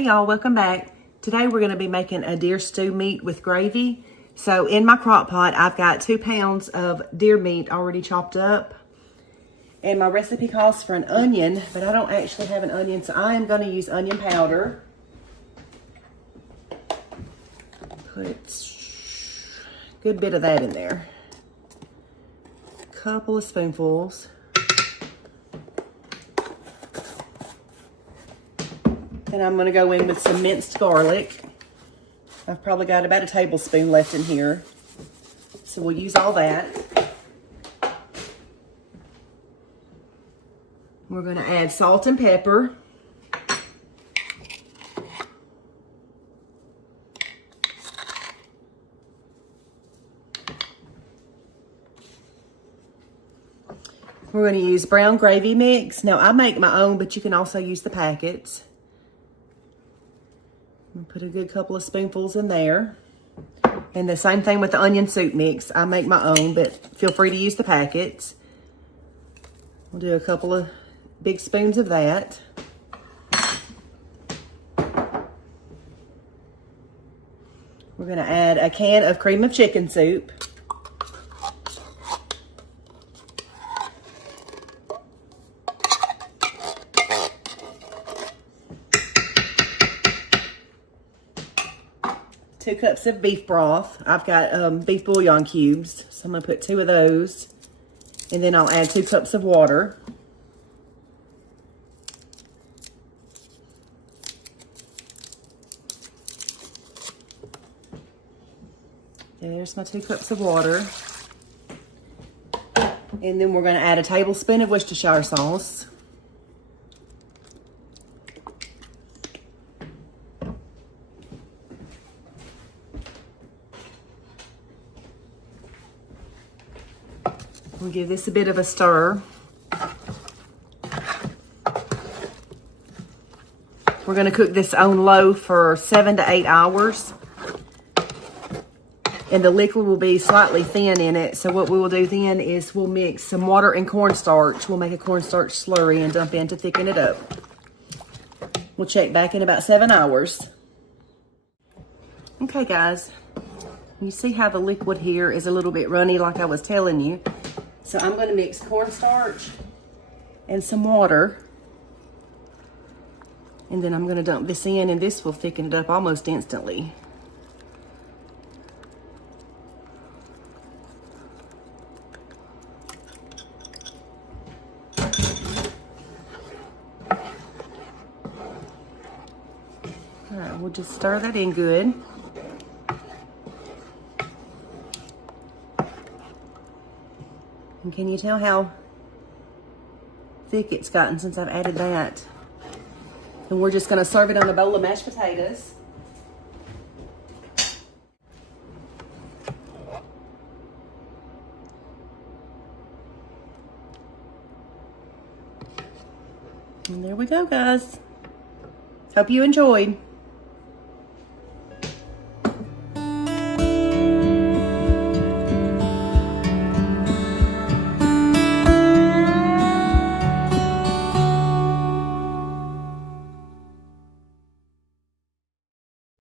Hey y'all, welcome back. Today we're going to be making a deer stew meat with gravy. So in my crock pot, I've got 2 pounds of deer meat already chopped up. And my recipe calls for an onion, but I don't actually have an onion, so I am going to use onion powder. Put a good bit of that in there. A couple of spoonfuls. Then I'm going to go in with some minced garlic. I've probably got about a tablespoon left in here. So we'll use all that. We're going to add salt and pepper. We're going to use brown gravy mix. Now I make my own, but you can also use the packets. Put a good couple of spoonfuls in there. And the same thing with the onion soup mix. I make my own, but feel free to use the packets. We'll do a couple of big spoons of that. We're going to add a can of cream of chicken soup. Two cups of beef broth. I've got beef bouillon cubes, so I'm going to put 2 of those. And then I'll add 2 cups of water. There's my 2 cups of water. And then we're going to add a tablespoon of Worcestershire sauce. We'll give this a bit of a stir. We're going to cook this on low for 7 to 8 hours. And the liquid will be slightly thin in it. So what we will do then is we'll mix some water and cornstarch. We'll make a cornstarch slurry and dump in to thicken it up. We'll check back in about 7 hours. Okay guys, you see how the liquid here is a little bit runny like I was telling you. So I'm going to mix cornstarch and some water. And then I'm going to dump this in, and this will thicken it up almost instantly. All right, we'll just stir that in good. And can you tell how thick it's gotten since I've added that? And we're just going to serve it on a bowl of mashed potatoes. And there we go, guys. Hope you enjoyed.